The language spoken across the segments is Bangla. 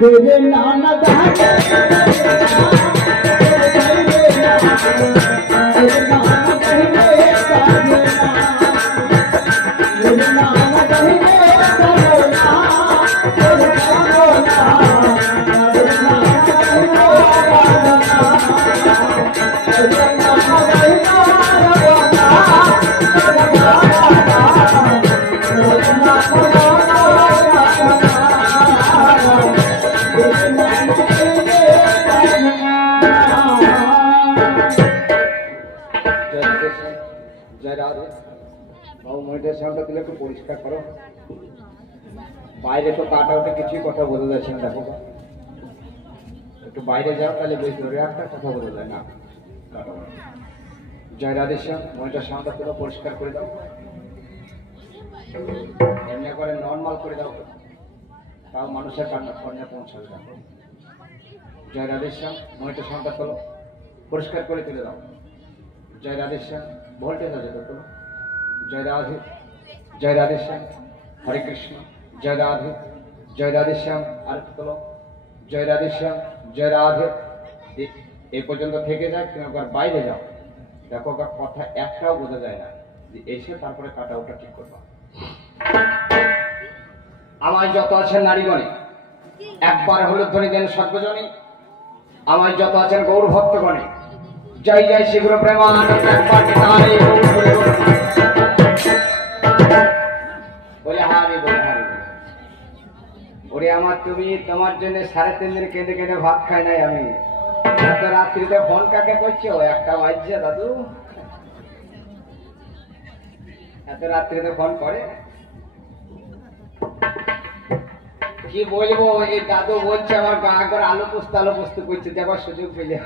तेरे नाना दाने পরিষ্কার করো বাইরে তো কাটা ওটা কিছুই কথা বলে যাচ্ছে না দেখো একটু বাইরে যাও তাহলে বেশ ধরে একটা কথা বলে যায় না জয় রাধেশ্যাম মনটা শান্ত করে পরিষ্কার করে দাও এমনি করে নর্মাল করে দাও তাও মানুষের কান্না কন্যা পৌঁছাবে দেখো জয় রাধেশ্যাম মনটা শান্ত করো পরিষ্কার করে তুলে দাও জয় রাধেশ্যাম ভোল্টেজ আছে তো জয় রাধে जय राधे श्याम हरे कृष्ण जय राधे श्याम अर्थ करो जय राधे श्याम जय राधे এই পর্যন্ত থেকে যায় তুমি একবার বাইরে যাও দেখো কথা একটাও বোঝা যায় না এসে তারপরে কাটা ওটা ঠিক করবা আমার যত আছেন নারীগণে একবার হলুদ ধ্বনি দেন সর্বজনে আমার যত আছেন গৌর ভক্তগণে জয় জয় শ্রী গুরু প্রেমানন্দ একবার নিতাই ওরে আমার তুমি তোমার জন্য 3.5 দিন কেঁদে কেঁদে ভাত খাই নাই আমি এত রাত্রিতে ফোন কাকে করছো একটা বাজছে দাদু এত রাত্রিতে ফোন করে কি বলবো এই দাদু বলছে আমার গা করে আলু পোস্ত করছে দেবার সুযোগ পেলে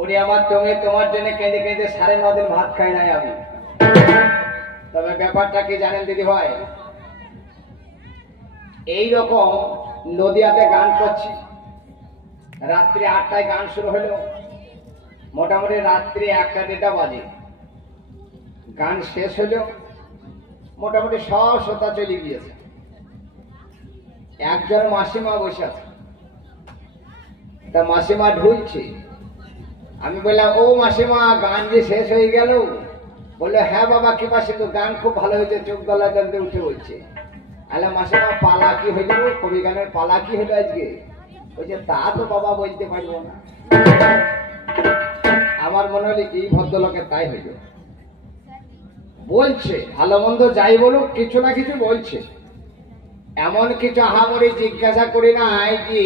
ওরে আমার তুমি তোমার জন্য কেঁদে কেঁদে 9.5 দিন ভাত খাই নাই আমি তবে ব্যাপারটা কি জানেন দিদি ভাই এইরকম নদিয়াতে গান করছি রাত্রি 8টায় গান শুরু হলো মোটামুটি রাত্রি 1টা-1.5টা বাজে গান শেষ হলো মোটামুটি সব শ্রোতা চলে গিয়েছে একজন মাসিমা বসে আছে তা মাসিমা ঢুলছে আমি বললাম ও মাসিমা গান যে শেষ হয়ে গেল বললো হ্যাঁ বাবা কি পাশে তো গান খুব ভালো হয়েছে চোখ গলা জলতে উঠে বলছে আল্লাহ মাসিমা পালা কি হইল কবি গানের পালা কি হলো আজকে বলছে তা তো বাবা বলতে পারবো না আমার মনে হলো এই ভদ্রলোকের তাই হইল বলছে ভালো মন্দ যাই বলুক কিছু না কিছু বলছে এমন কিছু আহামরি জিজ্ঞাসা করি নাই যে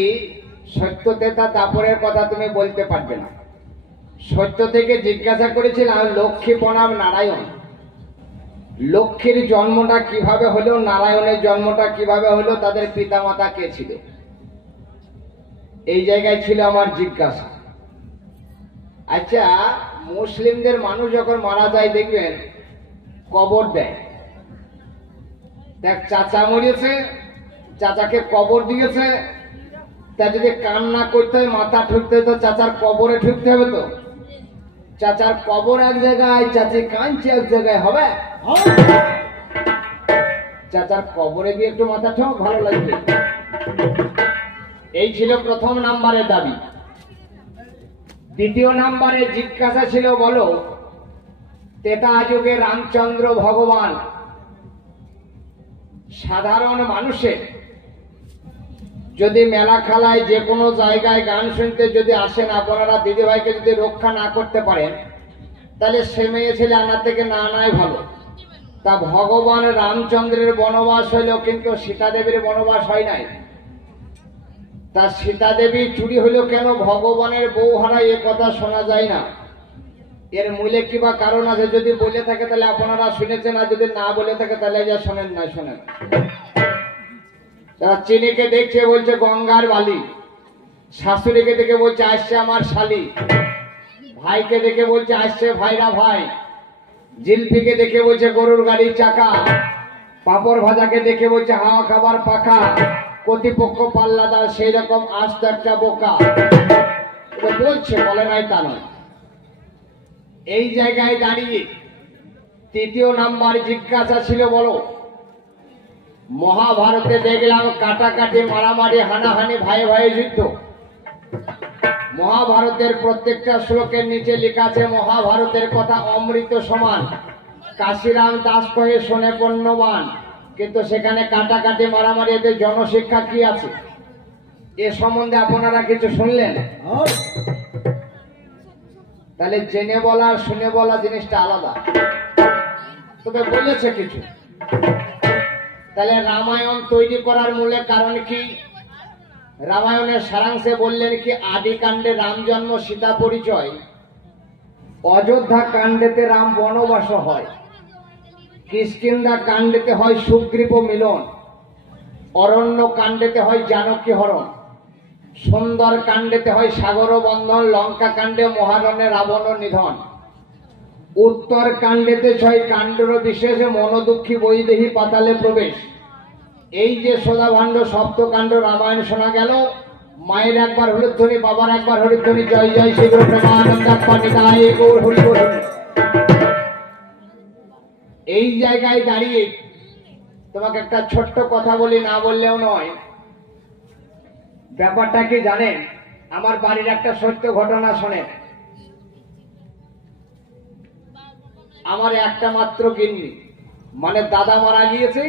সত্যতেতা দাপরের কথা তুমি বলতে পারবে না সত্য থেকে জিজ্ঞাসা করেছিলাম লক্ষ্মী প্রণাম নারায়ণ লক্ষ্মীর জন্মটা কিভাবে হলো নারায়ণের জন্মটা কিভাবে হলো তাদের পিতামাতা কে ছিল এই জায়গায় ছিল আমার জিজ্ঞাসা আচ্ছা মুসলিমদের মানুষ যখন মারা যায় দেখবেন কবর দেয় দেখ চাচা মরিয়েছে চাচাকে কবর দিয়েছে তা যদি কান্না করতে হয় মাথা ঠুকতে হয় তো চাচার কবরে ঠুকতে হবে তো চাচার কবর এক জায়গায় চাচি কাঁদছে এক জায়গায় হবে চাচার কবরে গিয়ে একটু মাথা ঠোক ভালো লাগবে এই ছিল প্রথম নাম্বারের দাবি দ্বিতীয় নাম্বারে জিজ্ঞাসা ছিল বলো তেতা যুগে রামচন্দ্র ভগবান সাধারণ মানুষের যদি মেলা খেলায় যে কোনো জায়গায় গান শুনতে যদি আসেন আপনারা দিদিভাইকে যদি রক্ষা না করতে পারেন তাহলে সে মেয়ে ছেলে আনার থেকে না আনাই ভালো তা ভগবান রামচন্দ্রের বনবাস হইল কিন্তু সীতা দেবীর বনবাস হয় নাই তা সীতা দেবী চুরি হইল কেন ভগবানের বউ হারায় এ কথা শোনা যায় না এর মূলে কিবা কারণ আছে যদি বলে থাকে তাহলে আপনারা শুনেছেন আর যদি না বলে থাকে তাহলে যা শোনেন না শোনেন তারা চিনিকে দেখছে বলছে গঙ্গার বালি শাশুড়িকে দেখে বলছে আসছে আমার শালি ভাইকে দেখে বলছে আসছে ভাইরা ভাই জিলপিকে দেখে বলছে গরুর গাড়ির চাকা পাপড় ভাজাকে দেখে বলছে হাওয়া খাবার পাখা কর্তৃপক্ষ পাল্লাদার সেই রকম আস্ত একটা বোকা বলছে বলে নাই তা নয় এই জায়গায় দাঁড়িয়ে তৃতীয় নাম্বার জিজ্ঞাসা ছিল বলো মহাভারতে দেখলাম কাটাকাটি, মারামারি, হানাহানি, ভাই ভাই যুদ্ধ। মহাভারতের প্রত্যেকটা শ্লোকের নিচে লেখা আছে মহাভারতের কথা অমৃত সমান, কাশিরাম দাস কহে শোনে পণ্যবান। কিন্তু সেখানে কাটাকাটি, মারামারি, এতে জনশিক্ষা কি আছে এ সম্বন্ধে আপনারা কিছু শুনলেন? তাহলে জেনে বলা আর শুনে বলা জিনিসটা আলাদা, তবে বলেছে কিছু। তাহলে রামায়ণ তৈরি করার মূলে কারণ কি? রামায়ণের সারাংশে বললেন কি, আদি কাণ্ডে রাম জন্ম, সীতা পরিচয়, অযোধ্যা কাণ্ডেতে রাম বনবাস হয়, কিষ্কিন্ধা কাণ্ডেতে হয় সুগ্রীব মিলন, অরণ্য কাণ্ডেতে হয় জানকী হরণ, সুন্দর কাণ্ডেতে হয় সাগর বন্ধন, লঙ্কা কাণ্ডে মহারণে রাবণ নিধন, উত্তর কাণ্ডেতে ছয় কাণ্ডর বিশেষে মনোদুঃখী বৈদেহী পাতালে প্রবেশ। এই যে সদাভাণ্ড সপ্তকাণ্ড রামায়ণ শোনা গেল, মায়ের একবার হরিধ্বনি, বাবার একবার হরিধ্বনি, জয় জয় শ্রী গুরু প্রেমানন্দ পণ্ডিতায় গৌর হরি হরি। এই জায়গায় দাঁড়িয়ে তোমাকে একটা ছোট্ট কথা বলি, না বললেও নয়। ব্যাপারটা কি জানেন? আমার বাড়ির একটা সত্য ঘটনা শোনেন। আমার একটা মাত্র গিন্নি, মানে দাদা মারা গিয়েছে,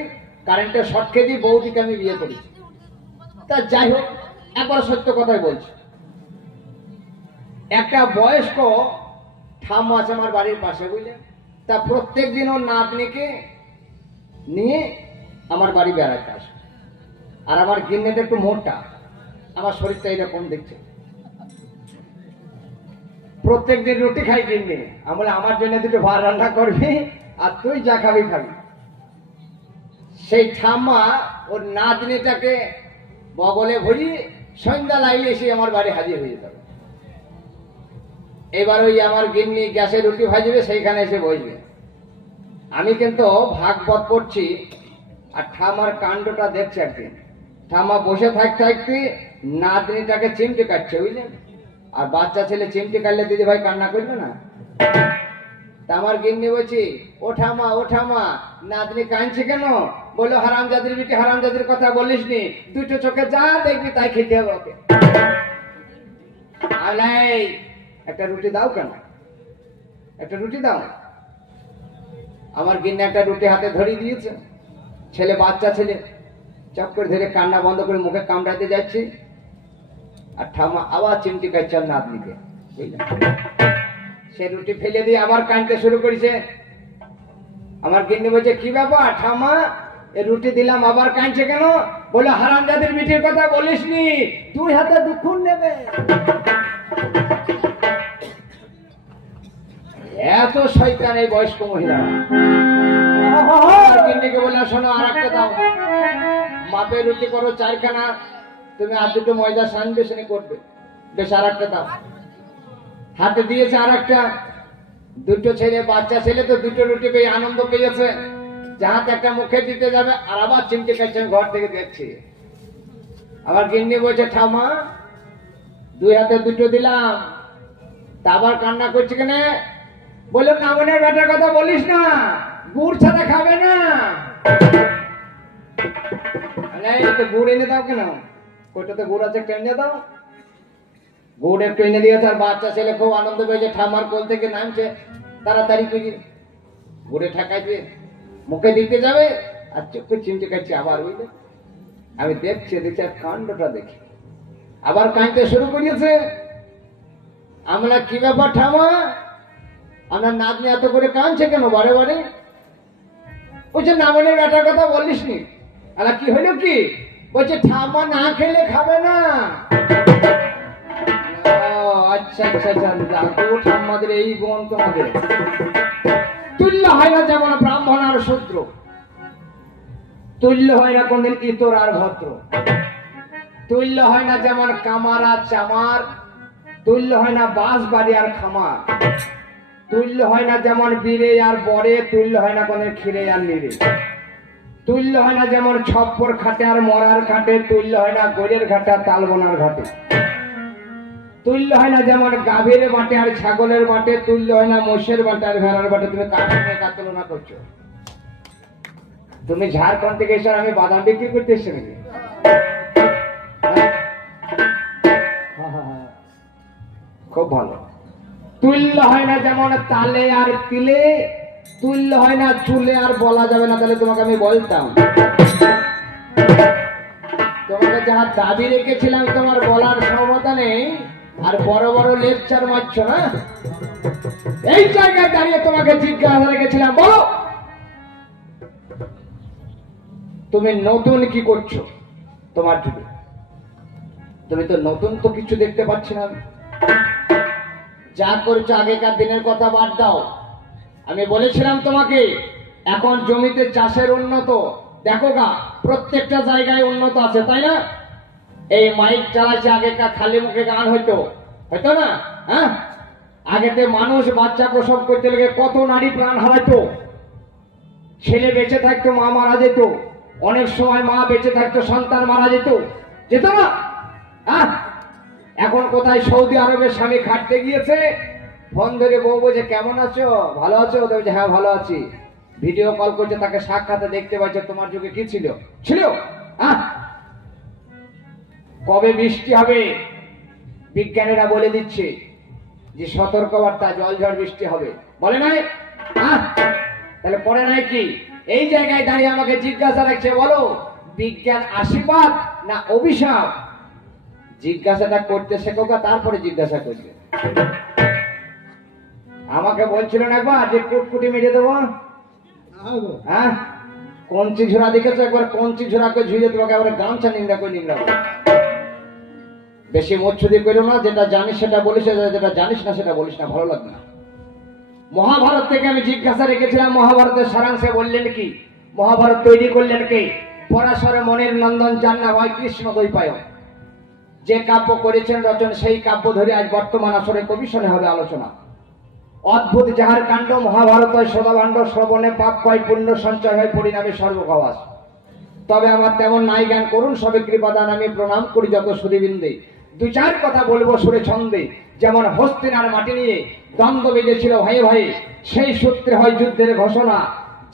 কারেন্টের শর্ট খেয়ে দিয়ে বৌদিকে আমি বিয়ে করেছি। তা যাই হোক, একবার সত্য কথাই বলছি। একটা বয়স্ক ঠাম্মা আছে আমার বাড়ির পাশে, বুঝলেন? তা প্রত্যেক দিন ওর নাতনিকে নিয়ে আমার বাড়ি বেড়াতে আসে। আর আমার গিন্নিটা একটু মোটা, আমার শরীরটা এরকম দেখছে। প্রত্যেক দিন রুটি খাই গিন্নি। আমি বলে আমার জন্য দুটো ভাত রান্না করবি, আর তুই যা খাবি খাবি। সেই ঠাম্মা ওর নাতনিটাকে বগলে ভরি সন্ধ্যা লাইলে এসে আমার বাড়ি হাজির হয়ে যাবে। এবার ওই আমার গিন্নি গ্যাসে রুটি ভাজবে, সেইখানে এসে বসবে। আমি কিন্তু ভাগবত পড়ছি, আর ঠাম্মার কাণ্ডটা দেখছে। একদিন ঠাম্মা বসে থাকতে থাকতে নাতনিটাকে চিমটে কাটছে, বুঝলেন? আর বাচ্চা ছেলে চিমটে কাটলে দিদি ভাই কান্না করবে না? তা আমার গিন্নি বলছি, ও ঠাম্মা, ও ঠাম্মা, নাতনি কাঁদছে কেন? বললো, হারামজাদির বিটি, হারামজাদির কথা বলিস নি, দুটো চোখে যা দেখবি তাই খেতে হবে ওকে। একটা রুটি দাও কেন, একটা রুটি দাও। আমার গিন্নি একটা রুটি হাতে ধরিয়ে দিয়েছে। ছেলে, বাচ্চা ছেলে, চপ করে ধরে কান্না বন্ধ করে মুখে কামড়াতে যাচ্ছে, আর ঠাম্মা আবার চিমটি কাটছে নাতনিকে, বুঝলেন? সে রুটি ফেলে দিয়ে আবার কাঁদতে শুরু করেছে। আমার গিন্নি বলছে, কি ব্যাপার ঠাম্মা, এই রুটি দিলাম আবার কাঁদছে কেন? বলে, হারামজাদির বিটির কথা বলিস নি, দুই হাতে দুখুন নেবে। এত শয়তান এই বয়স্ক মহিলা। গিন্নিকে বলে, শোনো, আর একটা দাও, মাপের রুটি করো চারখানা, তুমি আর দুটো ময়দা সান বেশি করবে, বেশ আর একটা দাও। হাতে দিয়েছে আর একটা। দুটো ছেলে, বাচ্চা ছেলে তো দুটো রুটি পেয়ে আনন্দ পেয়েছে, যাহাতে একটা মুখে দিতে যাবে, আর আবার চিমটে কাটছেন ঘর থেকে দেখছি। আবার গিন্নি বলছে, ঠাম্মা, দুই হাতে দুটো দিলাম, তা আবার কান্না করছে কেন? বললো, নামনের বেটার কথা বলিস না, গুড় ছাড়া খাবে না। গুড় এনে দাও কেন? কোটাতে গুড় আছে, একটা এনে দাও। গুড় একটু এনে দিয়েছে, আর বাচ্চা ছেলে খুব আনন্দ পেয়েছে, ঠাম্মার কোল থেকে নামছে, তাড়াতাড়ি করে গুড়ে ঠেকাইছে, মুখে দিতে যাবে, আর চোখে চিমটে কাটছে আবার, বুঝলে? আমি দেখছি আর কাণ্ডটা দেখি, আবার কাঁদতে শুরু করিয়েছে। আমরা, কি ব্যাপার ঠাম্মা, আপনার নাতনি এত করে কাঁদছে কেন বারে বারে? বলছে, নামনের বেটার কথা বলিস নি। আর কি হইলো কি? বলছে, ঠাম্মা না খেলে খাবে না। আচ্ছা আচ্ছা আচ্ছা, ঠাম্মাদের এই গুণ তোমাদের। তুল্য হয় না যেমন ব্রাহ্মণ আর শূদ্র, তুল্য হয় না কোনদিন ইতর আর ভদ্র, তুল্য হয় না যেমন কামার আর চামার, তুল্য হয় না বাঁশ বাড়ি আর খামার, তুল্য হয় না যেমন বীরে আর বরে, তুল্য হয় না কোনদিন ক্ষীরে আর নিরে, তুল্য হয় না যেমন ছপ্পর খাটে আর মরার খাটে, তুল্য হয় না গোলের ঘাটে আর তালবোনার ঘাটে, তুল্য হয় না যেমন গাভীর বাটে আর ছাগলের বাটে, তুল্য হয় না মোষের বাটে আর ভেড়ার বাটে। তুমি কার সঙ্গে কার তুলনা করছো? তুমি ঝাড়খণ্ড থেকে এসে আমি বাদাম বিক্রি করতে এসছি নাকি? খুব ভালো। তুল্য হয় না যেমন তালে আর তিলে, তুল্য হয় না চুলে আর বলা যাবে না। তাহলে তোমাকে আমি বলতাম, তোমাকে যাহা দাবি রেখেছিলাম তোমার বলার ক্ষমতা নেই, আর বড় বড় লেকচার মারছ না। এই জায়গায় দাঁড়িয়ে তোমাকে জিজ্ঞাসা রেখেছিলাম, বলো তুমি নতুন কি করছো তোমার যুগে? তুমি তো নতুন তো কিছু দেখতে পাচ্ছি না। যা করছো আগেকার দিনের কথা বাদ দাও। আমি বলেছিলাম তোমাকে এখন জমিতে চাষের উন্নত, দেখো গা প্রত্যেকটা জায়গায় উন্নত আছে, তাই না? এই মাইক চালাচ্ছে, আগেকার খালি মুখে গান হইতো না? হ্যাঁ, আগেতে মানুষ বাচ্চা প্রসব করতে লেগে কত নারী প্রাণ হারাইতো। ছেলে বেঁচে থাকতো, মা মারা যেত। অনেক সময় মা বেঁচে থাকতো, সন্তান মারা যেত না? এখন কোথায় সৌদি আরবে স্বামী খাটতে গিয়েছে, ফোন ধরে বউ বলছে কেমন আছো, ভালো আছো? বলছে হ্যাঁ ভালো আছি। ভিডিও কল করছে, তাকে সাক্ষাতে দেখতে পাচ্ছে। তোমার যুগে কি ছিল? কবে বৃষ্টি হবে বিজ্ঞানীরা বলে দিচ্ছে যে সতর্কবার্তা, জল ঝড় বৃষ্টি হবে, বলে নাই? তাহলে পরে নাই কি? এই জায়গায় দাঁড়িয়ে আমাকে জিজ্ঞাসা রাখছে, বলো বিজ্ঞান আশীর্বাদ না অভিশাপ? জিজ্ঞাসাটা করতে শেখো, তারপরে জিজ্ঞাসা করবে। আমাকে বলছিল না একবার যে কুটকুটি মেরে দেবো। হ্যাঁ, কঞ্চি ঝোড়া দেখেছো একবার? কঞ্চি ঝোড়াকে ঝুড়ে তোমাকে একবার গামছা নিংড়া করে নিংড়া। বেশি মচ্ছুদি করো না, যেটা জানিস সেটা বলিস, যেটা জানিস না সেটা বলিস না, ভালো লাগবে না। মহাভারত থেকে আমি জিজ্ঞাসা রেখেছিলাম, মহাভারতের সারাংশে বললেন কি? মহাভারত তৈরি করলেন কে? পরাশরে মনের নন্দন জান্না হয় কৃষ্ণ দ্বৈপায়ন। যে কাব্য করেছেন রচন, সেই কাব্য ধরে আজ বর্তমান আসরে কমিশনে হবে আলোচনা। অদ্ভুত যাহার কাণ্ড, মহাভারত হয় সদাভাণ্ড, শ্রবণে পাপ হয়, পুণ্য সঞ্চয় হয়, পরিণামে সর্বকাবাস। তবে আমার তেমন নাই জ্ঞান করুন সবে কৃপাদান, আমি প্রণাম করি যত সুদীবৃন্দে। দু চার কথা বলবো সুরে ছন্দে। যেমন হস্তিনার মাটি নিয়ে দ্বন্দ্ব বেঁধেছিল ভাইয়ে ভাই, সেই সূত্রে হয় যুদ্ধের ঘোষণা।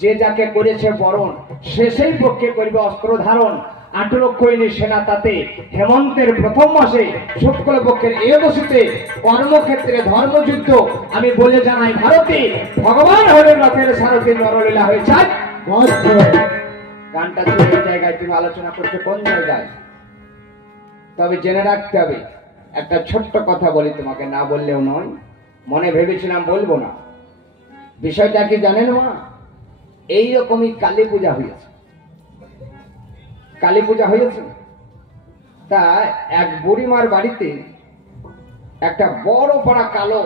যে যাকে করেছে বরণ, সে সেই পক্ষে করবে অস্ত্র ধারণ। 8 লক্ষ সেনা তাতে হেমন্তের প্রথম মাসে শুক্লপক্ষের একাদশীতে কর্মক্ষেত্রে ধর্মযুদ্ধ। আমি বলে জানাই ভারতে ভগবান হলেন রথের সারথি, নরলীলা হয়েছে। গানটা চলে জায়গায় তুমি আলোচনা করছো কোন জায়গায়? তবে জেনে রাখতে হবে, একটা ছোট্ট কথা বলি তোমাকে, না বললেও নয়। মনে ভেবেছিলাম বলবো না। বিষয়টা কি জানেন মা? এইরকমই কালী পূজা হয়েছে। কালী পূজা হয়েছে, তা এক বুড়িমার বাড়িতে একটা বড় পাড়া কালো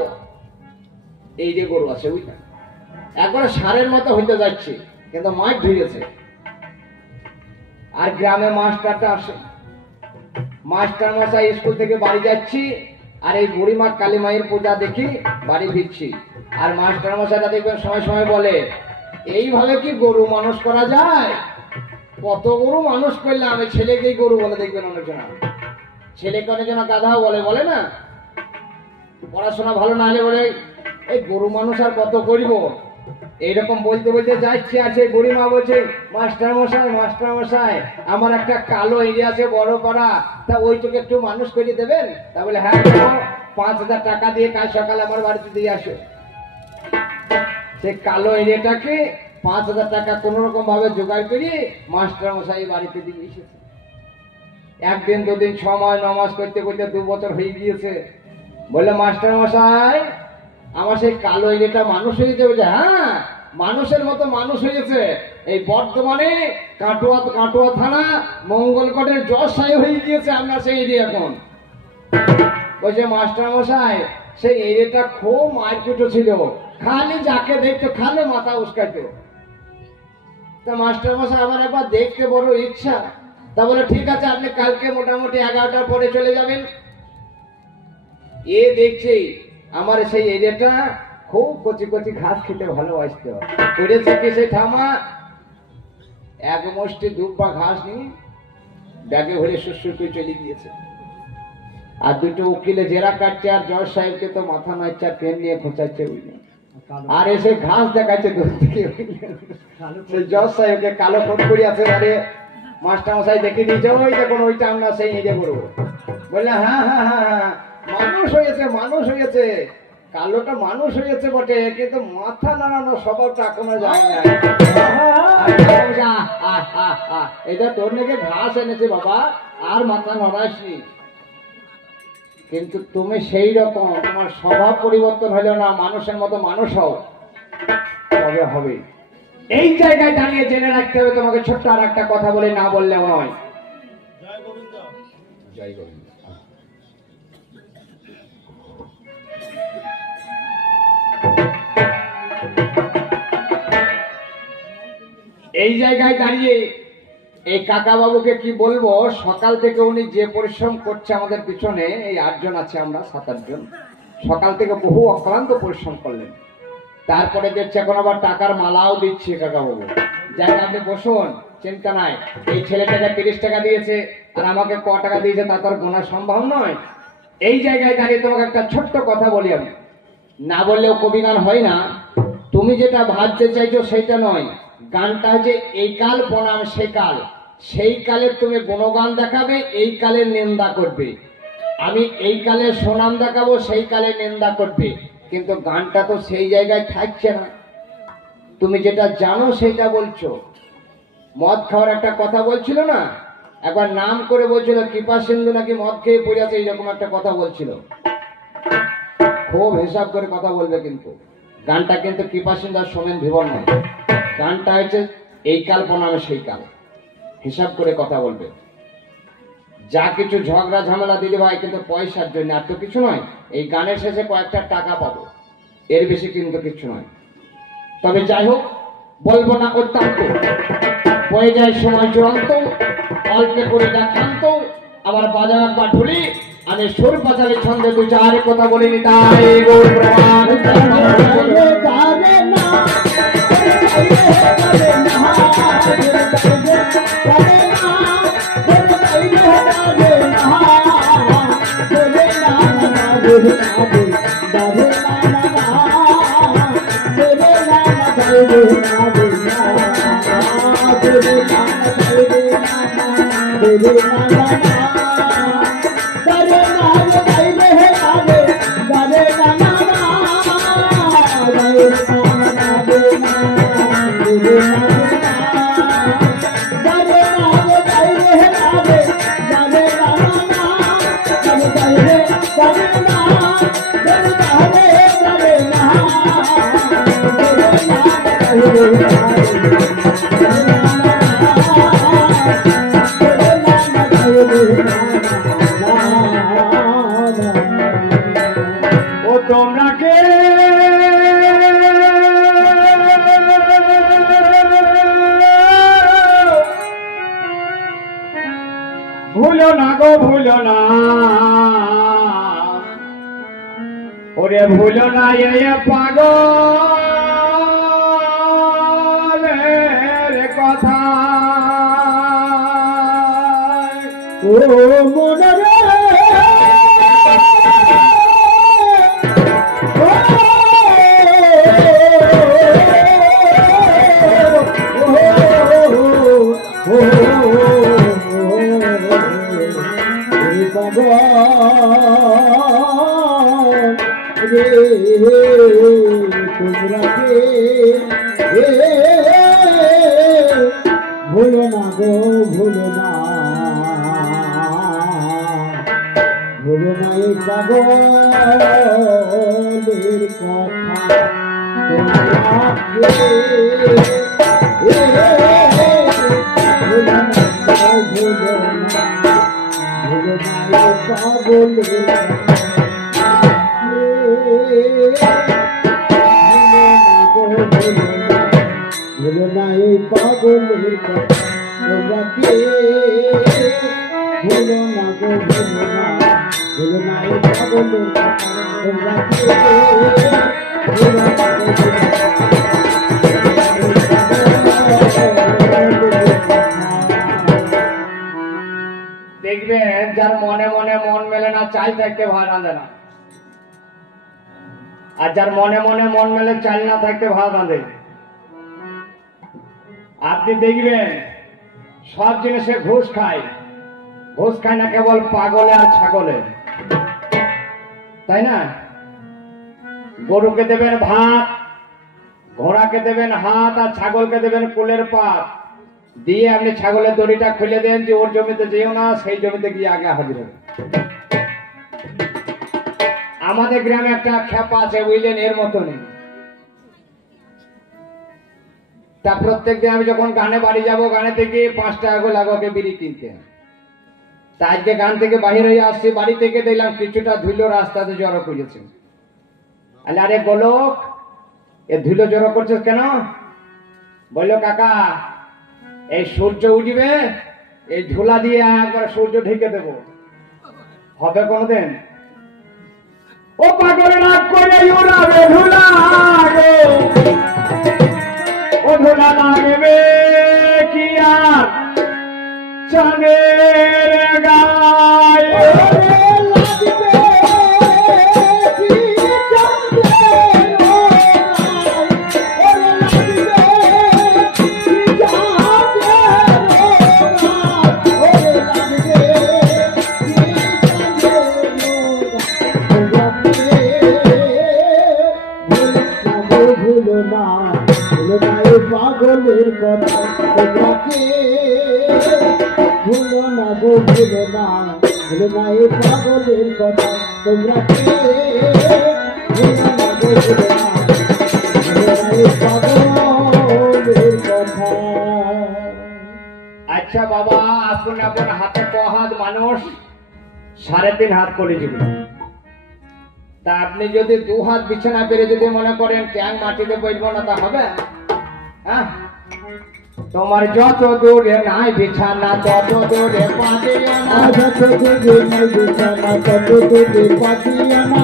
এই যে গরু আছে, বুঝলেন? একবারে সারের মতো হইতে যাচ্ছে, কিন্তু মাছ ধরেছে। আর গ্রামে মাস্টারটা আসে, মাস্টার মশাই স্কুল থেকে বাড়ি যাচ্ছি, আর এই বুড়িমা কালী মায়ের পূজা দেখি বাড়ি ফিরছি। আর মাস্টার মশাইটা দেখবেন সময় সময় বলে, এইভাবে কি গরু মানুষ করা যায়? কত গরু মানুষ করলাম, আমি ছেলেকেই গরু বলে দেখবেন অনেকজন। ছেলেকে অনেকজন গাধাও বলে না? পড়াশোনা ভালো না হলে বলে এই গরু মানুষ আর কত করিব, এইরকম বলতে বলতে যাচ্ছি। আছে বুড়িমা বলছে, মাস্টার মশাই আমার একটা কালো এরিয়া আছে বড় পাড়া, তা ওইটুকু একটু মানুষ করে দেবেন? তা বলে হ্যাঁ, 5,000 টাকা দিয়ে কাল সকালে আমার বাড়িতে দিয়ে আসো। সেই কালো এরিয়াটাকে 5,000 টাকা কোন রকম ভাবে জোগাড় করিয়ে মাস্টার মশাই বাড়িতে দিয়ে এসেছে। 1 দিন 2 দিন 6 মাস 9 মাস করতে করতে 2 বছর হয়ে গিয়েছে। বললে মাস্টার মশাই আমার সেই কালো এরিয়াটা মানুষ হয়ে যেতে। হ্যাঁ, মানুষের মতো মানুষ হয়েছে। এই বর্তমানে কাটোয়া থানা মঙ্গলকোটের জজ সাহেব হয়ে গিয়েছে আপনার সেই এরিয়া। এখন বলছে মাস্টার মশাই সেই এরিয়াটা খুব মারপিটও ছিল, খালি যাকে দেখতো খালি মাথা উস্কাইতো। তা মাস্টার মশাই আমার একবার দেখতে বড় ইচ্ছা। তা বলে ঠিক আছে, আপনি কালকে মোটামুটি 11টার পরে চলে যাবেন। এ দেখছি আমার সেই এরিয়াটা খুব কচি কচি ঘাস খেতে ভালোবাসত। করেছে কি সেই ঠামা, 1 মুষ্টি দুব্বা ঘাস নিয়ে ব্যাগে ভরে সুসুর করে চলে গিয়েছে। আর 2টো উকিলে জেরা কাটছে, আর জজ সাহেবকে তো মাথা মারছে, পেন নিয়ে খোঁচাচ্ছে। বুঝলেন, আর এসে ঘাস দেখাচ্ছে দূর থেকে সেই জজ সাহেবকে কালো ফোট করি আছে। আরে মাস্টার মশাই দেখে দিয়েছে, ওই দেখুন ওইটা আমরা সেই নিজে করবো। বললে হ্যাঁ হ্যাঁ হ্যাঁ হ্যাঁ মানুষ হয়েছে, মানুষ হয়েছে, কালোটা মানুষ হয়েছে বটে, কিন্তু মাথা নাড়ানো স্বভাবটা এখনো যায় না। এটা তোর নাকি ঘাস এনেছে বাবা, আর মাথা নড়াসনি। কিন্তু তুমি সেই রকম, তোমার স্বভাব পরিবর্তন হলো না, মানুষের মতো মানুষ হও, তবে হবে। এই জায়গায় দাঁড়িয়ে জেনে রাখতে হবে তোমাকে। ছোট্ট আর একটা কথা বলে না বললে নয়। জয় গোবিন্দ, জয় গোবিন্দ। এই জায়গায় দাঁড়িয়ে এই কাকা বাবুকে কি বলবো, সকাল থেকে উনি যে পরিশ্রম করছে আমাদের পিছনে, এই 8 জন আছে, আমরা 7-8 জন, সকাল থেকে বহু অক্লান্ত পরিশ্রম করলেন। তারপরে দেখছি এখন আবার টাকার মালাও দিচ্ছে কাকা বাবু। যাই আপনি বসুন, চিন্তা নাই। এই ছেলেটাকে 30 টাকা দিয়েছে, আর আমাকে ক টাকা দিয়েছে তা তার গোনা সম্ভব নয়। এই জায়গায় দাঁড়িয়ে তোমাকে একটা ছোট্ট কথা বলি আমি, না বললেও কবিগান হয় না। তুমি যেটা ভাবতে চাইছো সেটা নয়, গানটা হচ্ছে এই কাল প্রণাম সে কাল। সেই কালের তুমি গুণগান দেখাবে, এই কালের নিন্দা করবে। আমি এই কালের সুনাম দেখাবো, সেই কালের নিন্দা করবে। কিন্তু গানটা তো সেই জায়গায় থাকছে না। তুমি যেটা জানো সেটা বলছো। মদ খাওয়ার একটা কথা বলছিল না, একবার নাম করে বলছিল কৃপা সিন্ধু নাকি মদ খেয়ে পড়ে আছে, এইরকম একটা কথা বলছিল। খুব হিসাব করে কথা বলবে, কিন্তু গানটা কিন্তু কৃপা সিন্ধু আর সোমেন ভিবন নয়। গানটা হচ্ছে এই কাল প্রণামে সেই কাল। হিসাব করে কথা বলবে। যা কিছু ঝগড়া ঝামেলা দিদি ভাই কিন্তু পয়সার জন্য, আর তো কিছু নয়। এই গানের শেষে কয়েকটা টাকা পাবো, এর বেশি কিন্তু কিছু নয়। তবে যাই হোক, বলবো না অত্যন্ত, বয়ে যায় সময় চূড়ান্ত, অল্পে করে দেখান্ত, আবার বাজার বা ঢুলি, আমি সুর পাচারি ছন্দে 2-4 কথা বলিনি। তাই গৌর প্রমাণ ভুলো না গো, ভুলো না, ওরে ভুলো না এই পাগলের কথা। ও মনে রে, ভুলো না গো, ভুলো না, ভুলো না এই পাগলের কথা। ভুলো না, ভুলো না, ভুলো না এই পাগলের ভুলো না এই পাগলের কথা। তোমরা কে ভুলো না গো, ভুলো না, ভুলো না এই পাগলের কথা। তোমরা কে ভুলো না গো, দেখবেন যার মনে মনে মন মেলে না, চাই থাকতে ভাড়া দেয় না। আর যার মনে মনে মন মেলে চাল না থাকতে ভাত বাঁধে। আপনি দেখবেন সব জিনিসে ঘুষ খায়। ঘুষ খায় না কেবল পাগলে আর ছাগলে, তাই না? গরুকে দেবেন ভাত, ঘোড়াকে দেবেন হাত, আর ছাগলকে দেবেন কুলের পাত দিয়ে আপনি ছাগলের দড়িটা খুলে দেন যে ওর জমিতে যেও না, সেই জমিতে গিয়ে আগে হাজির হবে। আমাদের গ্রামে একটা খেপা আছে বুঝলেন, এর মতনই। তা প্রত্যেকদিন আমি যখন গানে বাড়ি যাব, গানে থেকে 5 টাকা করে লাগবে বিড়ি কিনতে। তা আজকে গান থেকে বাহির হয়ে আসছি, বাড়ি থেকে দেখলাম কিছুটা ধুলো রাস্তাতে জড়ো করেছে। আরে গোলক, এ ধুলো জড়ো করছিস কেন? বললো কাকা এই সূর্য উঠবে, এই ধুলা দিয়ে একবার সূর্য ঢেকে দেব, হবে কোনদিন? ও পাগল রাগ করে উড়াবে ধুলা গো, ও ধুলা লাগবে কি আর চাঁদের গায়ে, পাগলের কথা তোমরাকে ভুলো না গো, ভুলো না, ভুলো না এই পাগলের কথা তোমরাকে ভুলো না গো, ভুলো না, ভুলো না এই পাগলের কথা। আচ্ছা বাবা, আপন আপন হাতে হাত মানুষ 3.5 হাত করে দিবেন। তা আপনি যদি 2 হাত বিছানা পেরে যদি মনে করেন ট্যাং মাটিতে বইব না, তা হবে? হ্যাঁ, তোমার যত দূরে নাই বিছানা তত দূরে পাঠিও না, যত দূরে নাই বিছানা তত দূরে পাঠিও না,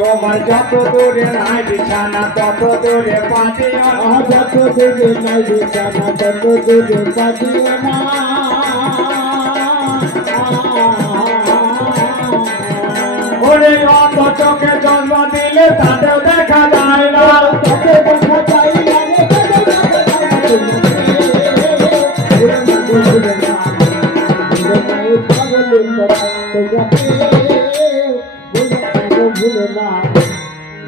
তোমার যত দূরে নাই বিছানা তত দূরে পাঠিও না, যত দূরে নাই বিছানা তত দূরে পাঠিও না। ওরে অত চোখে জন্ম দিলে তাতেও দেখা যায় না, তাতে দেখা যায় না রে, তাতে দেখা যায় না। ভুলো না, ভুলো না এই পাগলের কথা তোমরাকে, ভুলো না গো, ভুলো না,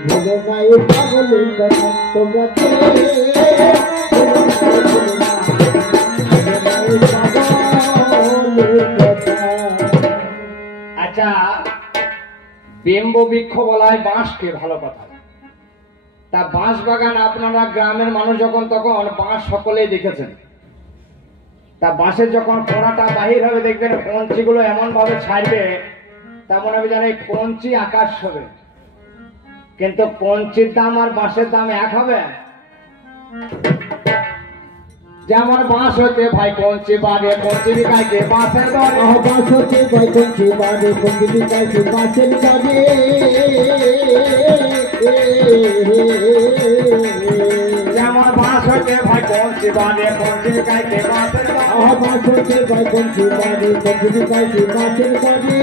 ভুলো না এই পাগলের কথা তোমরাকে, ভুলো না গো, ভুলো না, ভুলো না এই পাগলের কথা। আচ্ছা, বিম্ব বৃক্ষ বলা হয় বাঁশকে, ভালো কথা। তা বাঁশ বাগান আপনারা গ্রামের মানুষ যখন তখন বাঁশ সকলেই দেখেছেন। তা বাঁশের যখন কোড়াটা বাহির হবে দেখবেন কঞ্চিগুলো এমন ভাবে ছাড়বে তেমন হবে যেন কঞ্চি আকাশ হবে। কিন্তু কঞ্চির দাম আর বাঁশের দাম এক হবে? যেমন বাঁশ হতে ভাই কঞ্চি বাড়ে, কঞ্চি বিকাইকে বাঁশের দরে, বাঁশ হতে ভাই কঞ্চি বাড়ে, কঞ্চি বিকাইকে বাঁশের দরে। যেমন বাঁশ হতে ভাই কঞ্চি বাড়ে, কঞ্চি বিকাইকে বাঁশের দরে, বাঁশ হতে ভাই কঞ্চি বাড়ে, কঞ্চি বিকাইকে বাঁশের দরে।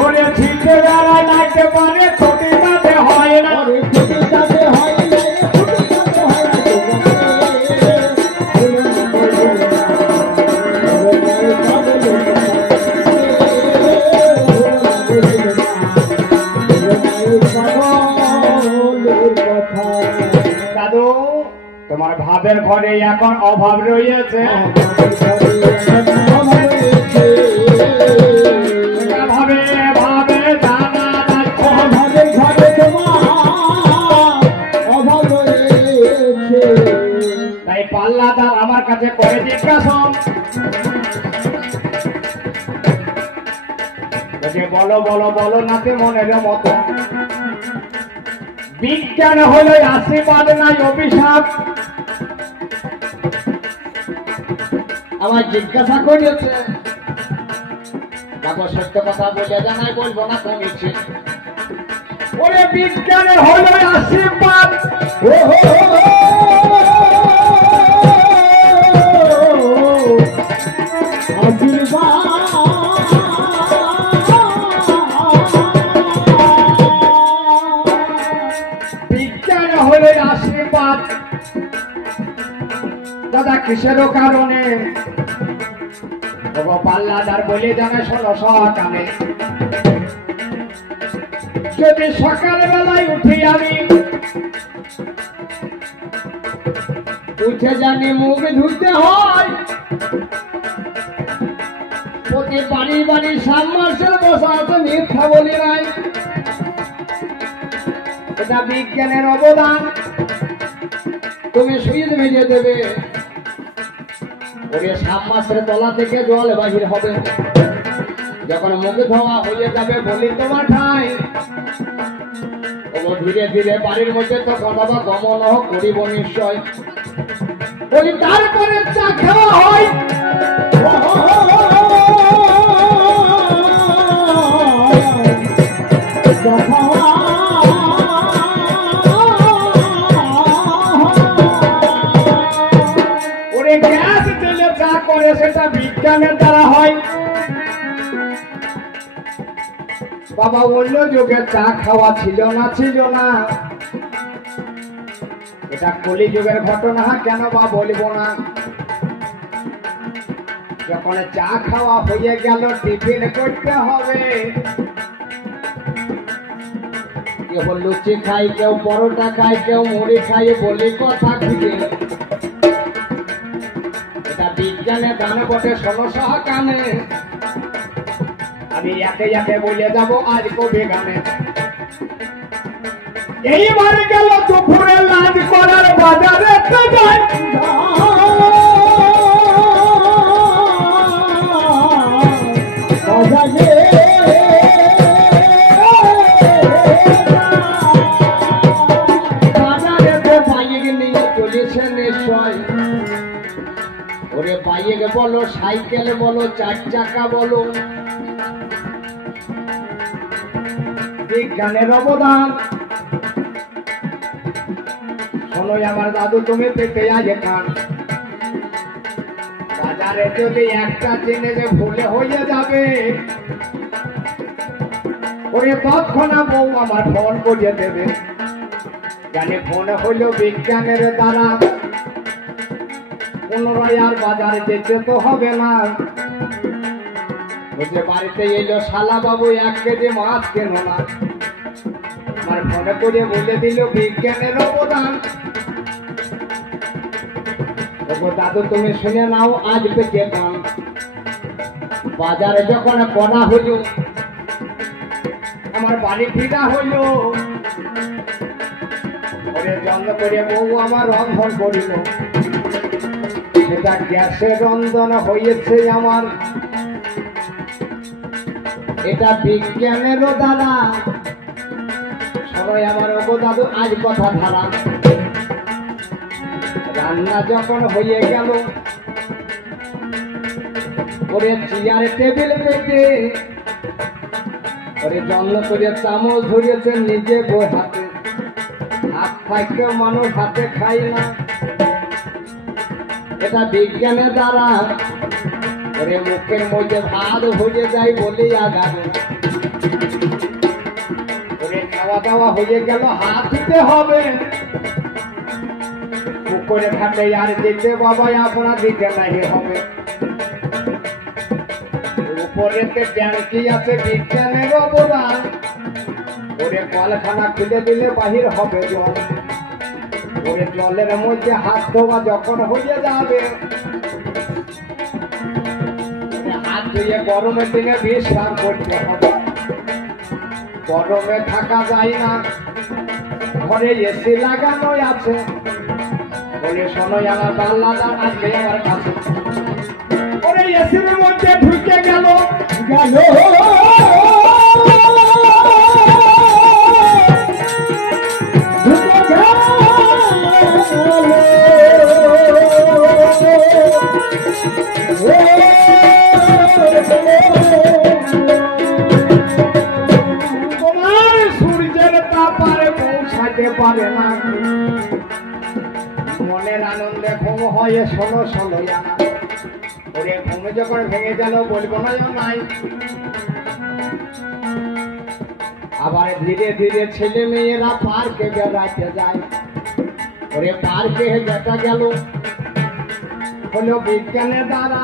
ওরে ছিটে বেড়ায় নাইতে পারে, খুঁটি তাতে হয় না, খুঁটি তাতে হয় না রে, খুঁটি তাতে হয় না দাদু। তোমার ভাবের ঘরে এখন অভাব রয়েছে, ভাবে ভাবে জানা যাচ্ছে, ভাবের ঘরে তোমার অভাব রয়েছে। তাই পাল্লাদার আমার কাছে করে জিজ্ঞাসন, বলো বলো বলো নাতে মনের মতো, বিজ্ঞান হলো আশীর্বাদ নাই অভিশাপ। আমার জিজ্ঞাসা করিয়েছে, দেখো সত্য কথা বলে জানাই, বলবো না কমিছে। ওরে বিজ্ঞানের হলো আশীর্বাদ, দাদা কিসেরও কারণে পাল্লাদার বলে জানে শোনো সকালে যদি সকালবেলায় উঠি আমি উঠে জানি মুখ ধুতে হয় প্রতি বাড়ি বাড়ি সাবমার্সেল বসা আছে মিথ্যা বলি নাই এটা বিজ্ঞানের অবদান তুমি সুইচ ভেজে দেবে ওরে সাবমার্সের তলা থেকে জল বাহির হবে যখন মুখ ধোয়া হয়ে যাবে বলি তোমার ঠাই ও ধীরে ধীরে বাড়ির মধ্যে তখন বাবা গমন করিব নিশ্চয় বলি তারপরে চা খাওয়া হয় ওরে গ্যাস তেলে চা করে সেটা বিজ্ঞানের দ্বারা হয় বাবা অন্য যুগে চা খাওয়া ছিল না এটা কলি যুগের ঘটনা কেন বা বলবো না যখন চা খাওয়া হয়ে গেল টিফিন করতে হবে কেউ লুচি খাই কেউ পরোটা খাই কেউ মুড়ি খাই বলি কথা খুঁজে এটা বিজ্ঞানে দান বটে ষোলশহ কানে আমি একে একে বলে যাব আজ কবি গানে এইবার গেল দুপুরে লাঞ্চ করার বাজারে ওরে বাইক বলো সাইকেল বলো চার চাকা বলো বিজ্ঞানের অবদান শোনো আমার দাদু তুমি পেতে আগে খান বাজারে যদি একটা জিনিস ভুলে হয়ে যাবে ওরে তৎক্ষণাৎ বউ আমার ফোন করে দেবে জানি ফোন হইল বিজ্ঞানের দ্বারা পুনরায় আর বাজারে যেতে তো হবে না বুঝলে বাড়িতে এলো শালা বাবু 1 কেজি মাছ কেন না আমার ফোনে করে বলে দিল বিজ্ঞানের অবদান দাদু তুমি শুনে নাও আজ পেতে পান বাজারে যখন করা হইল আমার বাড়ি ফিরা হইল ওরে জন্ম করে বউ আমার রন্ধন করিল সেটা গ্যাসের রন্ধন হয়েছে আমার এটা বিজ্ঞানেরও দ্বারা সবাই আমার ওগো দাদু আজ কথা ধারা রান্না যখন হয়ে গেল ওরে চেয়ার টেবিল পেতে ওরে জন্ম করে চামচ ধরিয়েছে নিজে বই হাতে হাত থাকতেও মানুষ হাতে খাই না এটা বিজ্ঞানের দ্বারা ওরে মুখের মধ্যে ভাত হয়ে যায় বলি আগাবে ওরে খাওয়া দাওয়া হয়ে গেল হাত দিতে হবে পুকুরে ঘাটে আর দিতে বাবা আপনার দিতে নাই হবে উপরেতে ট্যাঙ্কি আছে বিজ্ঞানের অবদান ওরে কলখানা খুলে দিলে বাহির হবে জল ওরে জলের মধ্যে হাত ধোয়া যখন হয়ে যাবে হাত ধুয়ে গরমের দিনে বিশ্রাম করতে হবে গরমে থাকা যায় না ঘরে এসি লাগানো আছে বলে শোনো আমার পাল্লাদার আজকে আমার কাছে ওরে এসির মধ্যে ঢুকে গেল তোমার সূর্যের তাপারে পৌঁছাতে পারে না মনের আনন্দে ঘুম হয় ষোলো আনা ওরে ঘুমে যখন ভেঙে গেল বলবো না নাই আবার ধীরে ধীরে ছেলে মেয়েরা পার্কে বেড়াতে যায় ওরে পার্কে যেটা গেল হলো বিজ্ঞানের দ্বারা।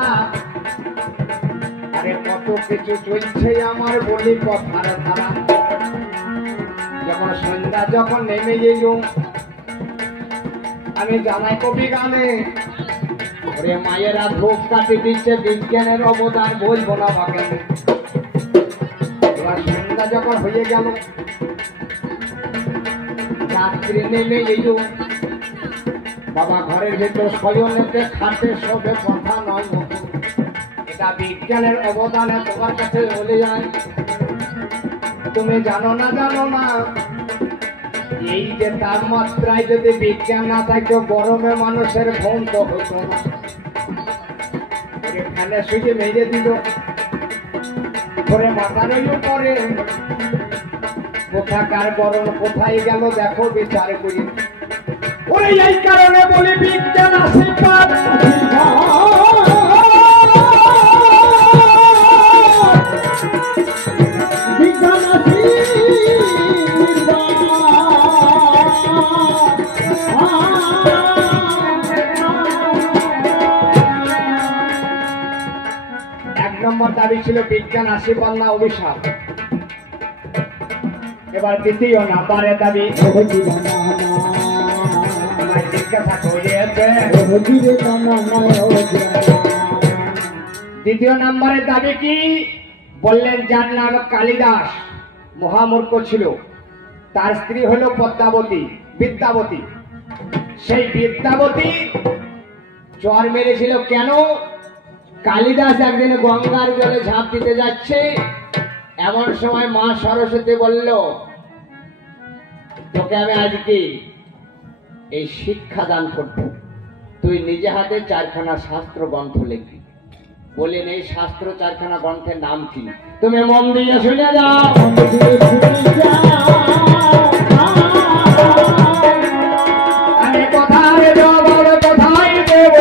আরে কত কিছু চলছে আমার বলি কথার ধারা। যখন সন্ধ্যা যখন নেমে গেল আমি জানাই কবি গানে, ওরে মায়েরা ধূপ কাটি দিচ্ছে বিজ্ঞানের অবদান বলবো না বাগানে। এবার সন্ধ্যা যখন হয়ে গেল রাত্রি নেমে এলো, বাবা ঘরের ভেতর শয়নেতে খাটে সবে কথা নয় নতুন। এটা বিজ্ঞানের অবদানে তোমার কাছে বলে যায়। তুমি জানো না এই যে তাপমাত্রায় যদি বিজ্ঞান না থাকতো গরমে মানুষের ঘুম তো হতো না। ফ্যানের সুইচে মেরে দিল, ঘরে মাথার উপরে কোথাকার গরম কোথায় গেল দেখো বিচার করি। ওরে এই কারণে বলি বিজ্ঞান আশীর্বাদ। বিজ্ঞান এক নম্বর দাবি ছিল বিজ্ঞান আশীর্বাদ না অভিশাপ। এবার দ্বিতীয় নাম্বারের দাবি জিজ্ঞাসা করিয়েছে। দ্বিতীয় নাম্বারের দাবি কি বললেন? যার নাম কালিদাস মহামূর্খ ছিল, তার স্ত্রী হলো পদ্মাবতী বিদ্যাবতী। সেই বিদ্যাবতী জ্বর মেরেছিল কেন? কালিদাস একদিন গঙ্গার জলে ঝাঁপ দিতে যাচ্ছে, এমন সময় মা সরস্বতী বলল, তোকে আমি আজকে এই শিক্ষা দান করব, তুই নিজে হাতে 4খানা শাস্ত্র গ্রন্থ লিখবি। বলেন এই শাস্ত্র 4খানা গ্রন্থের নাম কি? তুমি মন দিয়ে শুনে যাও। আমি কোথায় যাব কোথায় দেব?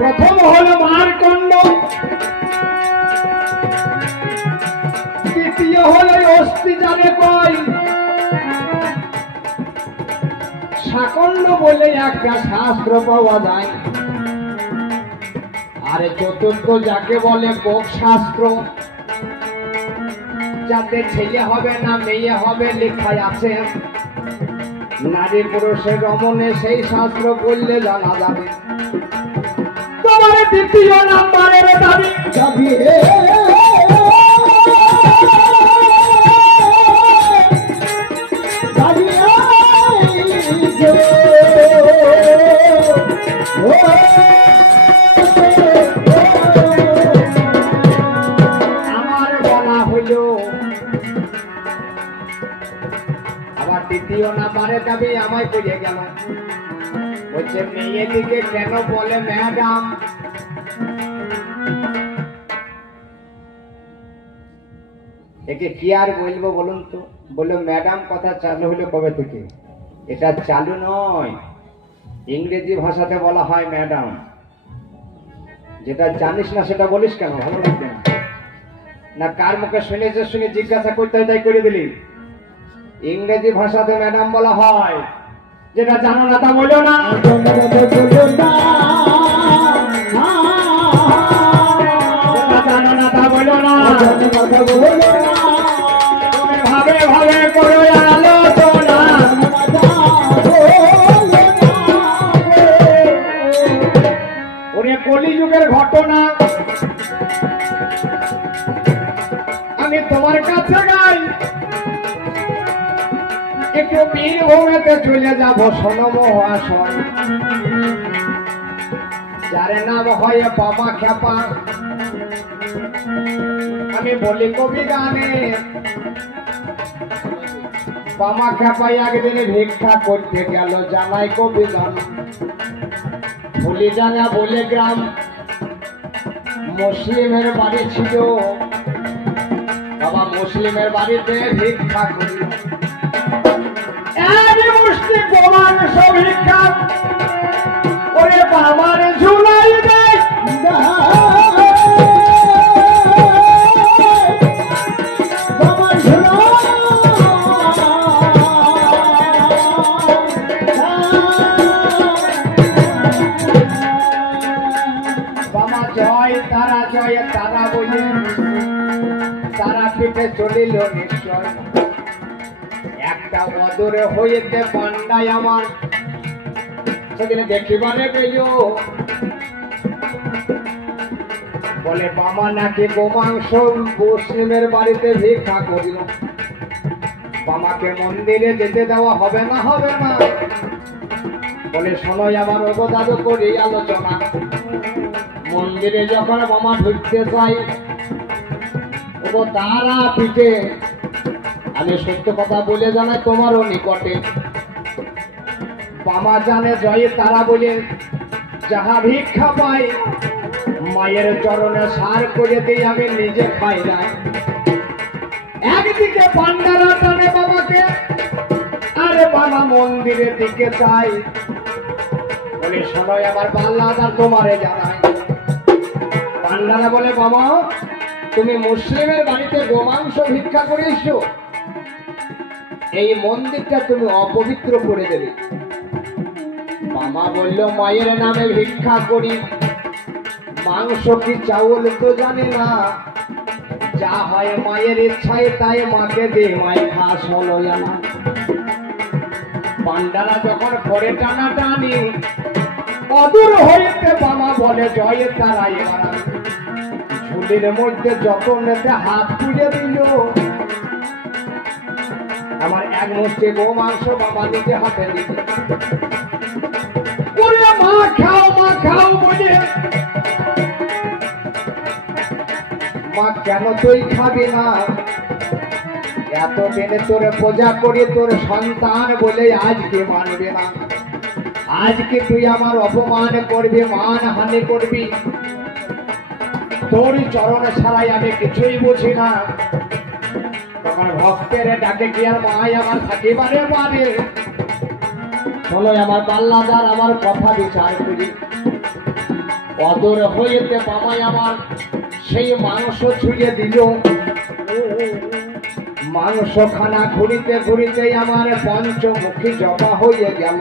প্রথম হলো মারকণ্ড, দ্বিতীয় হলো অস্থি যারে কয় শাকণ্ড বলে একটা শাস্ত্র পাওয়া যায়। আরে চতুর্থ যাকে বলে কোক শাস্ত্র, যাতে ছেলে হবে না মেয়ে হবে লেখায় আছে। নারী পুরুষের রমণে সেই শাস্ত্র বললে জানা যাবে। তোমার দ্বিতীয় নাম্বারের দাবি আমার বলা হইল। আবার দ্বিতীয় নাম্বারের দাবি আমায় করিয়ে গেল, বলছে মেয়েদিকে কেন বলে ম্যাডাম? একে কি আর বলবো বলুন তো? বললো ম্যাডাম কথা চালু হলো কবে থেকে? এটা চালু নয়, ইংরেজি ভাষাতে বলা হয় ম্যাডাম। যেটা জানিস না সেটা বলিস কেন? ভালো লাগবে না? না কার মুখে শুনেছে শুনে জিজ্ঞাসা করতে হয় তাই করে দিলি? ইংরেজি ভাষাতে ম্যাডাম বলা হয়। যেটা জানো না তা বলো না। জানো না তা বলো না। তুমি ভাবে ভাবে করো আলোচনা। ওরে কলিযুগের ঘটনা আমি তোমার কাছে গাই। একটু বীরভূমেতে চলে যাব শোনো মহাশয়, যার নাম হয় বাবা খ্যাপা। আমি বলি কবি গানে, বাবা খ্যাপা একদিন ভিক্ষা করতে গেল জানাই কবি গান। ফুলিডাঙ্গা বলে গ্রাম, মুসলিমের বাড়ি ছিল। বাবা মুসলিমের বাড়িতে ভিক্ষা করি, মুসলিম মাংস ভিক্ষা ওরে বাবার ঝুলাই দেয়। বলে তারা পিঠে চলিল নিশ্চয়। একটা অদূরে হইতে পান্ডায় আমার সেদিনে দেখিবারে গেল, বলে বামা নাকি গোমাংস মুসলিমের বাড়িতে ভিক্ষা করিল। বামাকে মন্দিরে যেতে দেওয়া হবে না, হবে না। বলে শোনো আমার অবদান করি আলোচনা। মন্দিরে যখন বামা ঢুকতে চাই, ও তারা পিঠে, আমি সত্য কথা বলে জানাই তোমারও নিকটে, বামা জানে জয়ে তারা বলে যাহা ভিক্ষা পাই মায়ের চরণে সার করে দিই, আমি নিজে খাই না। একদিকে পান্ডারা টানে বাবাকে, আরে বাবা মন্দিরের দিকে চাই। বলে শোনো আমার পাল্লাদার তোমারে জানাই। পান্ডারা বলে বাবা তুমি মুসলিমের বাড়িতে গোমাংস ভিক্ষা করেছো, এই মন্দিরটা তুমি অপবিত্র করে দেবে। মামা বলল মায়ের নামে ভিক্ষা করি, মাংস কি চাউল তো জানি না, যা হয় মায়ের ইচ্ছায় তাই মাকে দে, মায় খাস হলো জানা। পান্ডারা যখন পরে টানা টানি অদূর হইতে বাবা বলে জয়ের তারা এবার ঝুলির মধ্যে যত নেতে হাত পুড়ে দিল, আমার এক মুষ্টি গো মাংস বাবা নিজে হাতে দিল। মা খাও বলে, মা কেন তুই খাবি না? এতদিনে তোরে পূজা করি, তোর সন্তান বলে আজকে মানবে না, আজকে তুই আমার অপমান করবি, মান হানি করবি, তোর চরণে ছাড়াই আমি কিছুই বুঝি না। তখন ভক্তের ডাকে কি আর মাই আমার থাকিবারে পারে? শোনো আমার পাল্লাদার আমার কথা বিচার করি। অদূর হইতে বামাই আমার সেই মাংস ছুঁয়ে দিল। মাংস খানা ঘুরিতে ঘুরিতেই আমার পঞ্চমুখী জবা হয়ে গেল।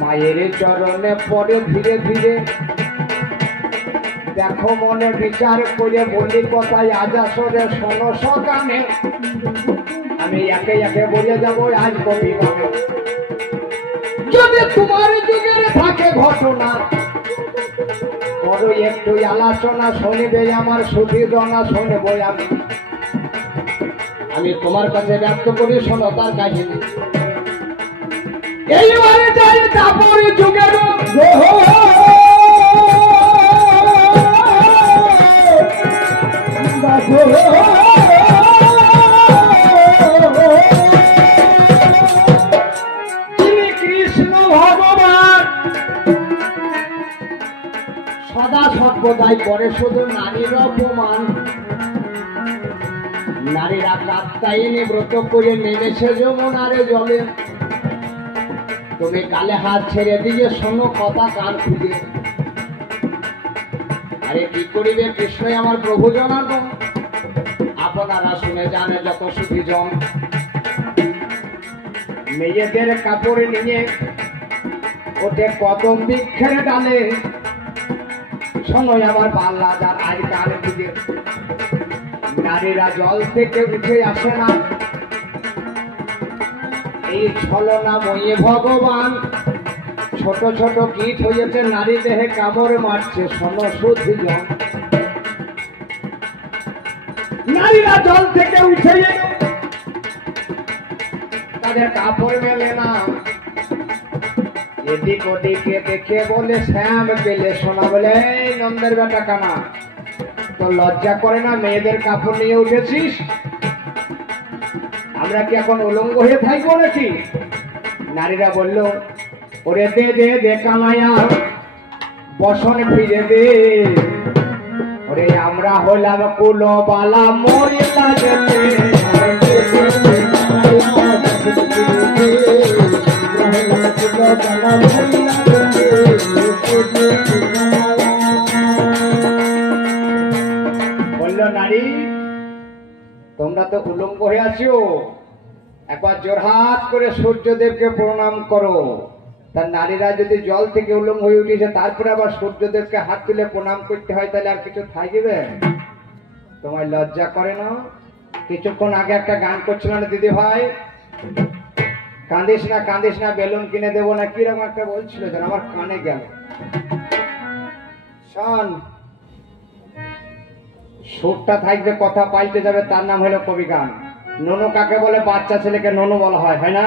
মায়ের চরণে পরে ধীরে ধীরে, দেখো মনে বিচার করে বলি কথায় আজ আসরে শোনো সকামে, আমি একে একে বলে যাবো আজ কবি গানে। যদি তোমার যুগের থাকে ঘটনা বড় একটু আলোচনা শুনবে, আমার সুবিধা শুনবো আমি তোমার কাছে ব্যক্ত করি, শোনো তার কাহিনী। এইবারে যাই তারপরে যুগের কৃষ্ণ ভগবান সদা সর্বদাই করে শুধু নারীর অপমান। নারীরা কাত্তায়নী ব্রত করে নেমেছে যমুনারে জলে। তুমি কালে হাত ছেড়ে দিয়ে শোনো কথা কান খুঁজে। আরে কি করিবে কৃষ্ণই আমার প্রভু জনার্দন, আপনারা শুনে জানে যত সুধীজন। মেয়েদের কাপড় নিয়ে ওঠে কদম বৃক্ষের ডালে, শোনো আমার পাল্লাদার আজ কান খুঁজে। নারীরা জল থেকে উঠে আসে না, এই ছলনাময়ী ভগবান ছোট ছোট কীট হয়েছে, নারী দেহে কামড় মারছে, শোনো সুধীজন। নারীরা জল থেকে উঠে এল, তাদের কাপড় মেলে না, এদিক ওদিকে দেখে বলে শ্যাম পেলে, শোনা বলে এই নন্দের বেটা কানা, তো লজ্জা করে না মেয়েদের কাপড় নিয়ে উঠেছিস? আমরা কি এখন উলঙ্গ হয়ে থাকবো নাকি? নারীরা বলল ওরে দে দে দে কানায়া বসন ফিরে দে, ওরে আমরা হলাম কুলো বালা মরিলা যেতে। বলল নারী তোমরা তো উলঙ্গ হয়ে আছো, একবার জোরহাত করে সূর্যদেবকে প্রণাম করো। তার নারীরা যদি জল থেকে উলঙ্গ হয়ে উঠেছে তারপরে আবার সূর্যদেবকে হাত তুলে প্রণাম করতে হয়, তাহলে আর কিছু থাকবে? তোমার লজ্জা করে না? কিছুক্ষণ আগে একটা গান করছিল না দিদি ভাই, কাঁদিস না বেলুন কিনে দেবো না, কিরকম একটা বলছিল যেন, আমার কানে গেল। শোন, সুরটা থাকবে, কথা পাল্টে যাবে, তার নাম হলো কবি গান। ননু কাকে বলে? বাচ্চা ছেলেকে ননু বলা হয়, হয় না?